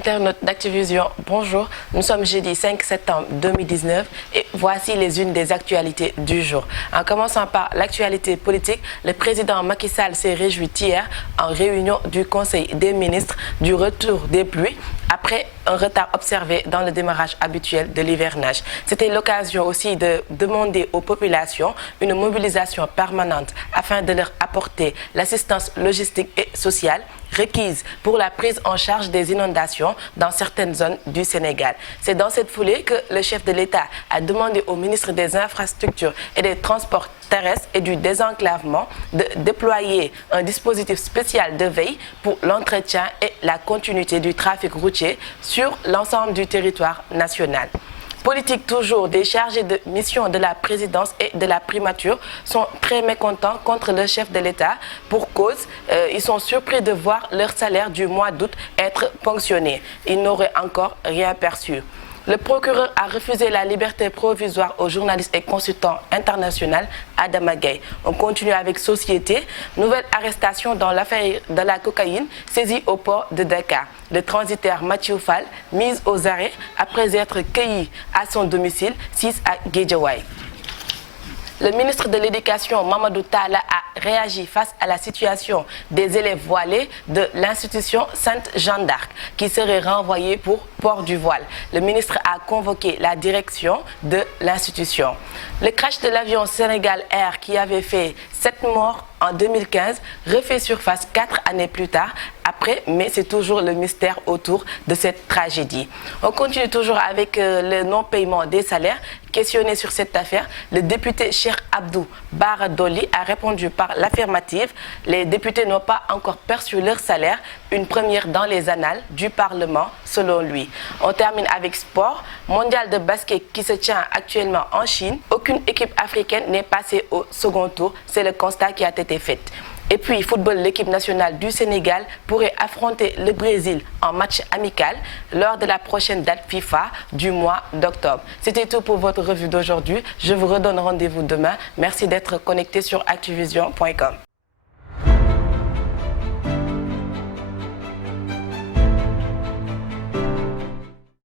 internautes d'Activision, bonjour. Nous sommes jeudi 5 septembre 2019 et voici les unes des actualités du jour. En commençant par l'actualité politique, le président Macky Sall s'est réjoui hier en réunion du Conseil des ministres du retour des pluies après un retard observé dans le démarrage habituel de l'hivernage. C'était l'occasion aussi de demander aux populations une mobilisation permanente afin de leur apporter l'assistance logistique et sociale requise pour la prise en charge des inondations dans certaines zones du Sénégal. C'est dans cette foulée que le chef de l'État a demandé au ministre des Infrastructures et des Transports terrestres et du désenclavement de déployer un dispositif spécial de veille pour l'entretien et la continuité du trafic routier sur l'ensemble du territoire national. Politique toujours, des chargés de mission de la présidence et de la primature sont très mécontents contre le chef de l'État pour cause. Ils sont surpris de voir leur salaire du mois d'août être ponctionné. Ils n'auraient encore rien perçu. Le procureur a refusé la liberté provisoire au journaliste et consultant international Adama Gaye. On continue avec Société. Nouvelle arrestation dans l'affaire de la cocaïne saisie au port de Dakar. Le transitaire Mathieu Fall mise aux arrêts après être cueilli à son domicile 6 à Guédiawaye. Le ministre de l'Éducation, Mamadou Talla, a réagi face à la situation des élèves voilés de l'institution Sainte-Jeanne d'Arc qui seraient renvoyés pour port du voile. Le ministre a convoqué la direction de l'institution. Le crash de l'avion Sénégal Air qui avait fait 7 morts en 2015 refait surface 4 années plus tard après, mais c'est toujours le mystère autour de cette tragédie. On continue toujours avec le non-paiement des salaires. Questionné sur cette affaire, le député Cheikh Abdou Bara Dolly a répondu par l'affirmative. Les députés n'ont pas encore perçu leur salaire, une première dans les annales du Parlement selon lui. On termine avec sport. Mondial de basket qui se tient actuellement en Chine. Aucune équipe africaine n'est passée au second tour. C'est le constat qui a été fait. Et puis, football, l'équipe nationale du Sénégal pourrait affronter le Brésil en match amical lors de la prochaine date FIFA du mois d'octobre. C'était tout pour votre revue d'aujourd'hui. Je vous redonne rendez-vous demain. Merci d'être connecté sur Activision.com.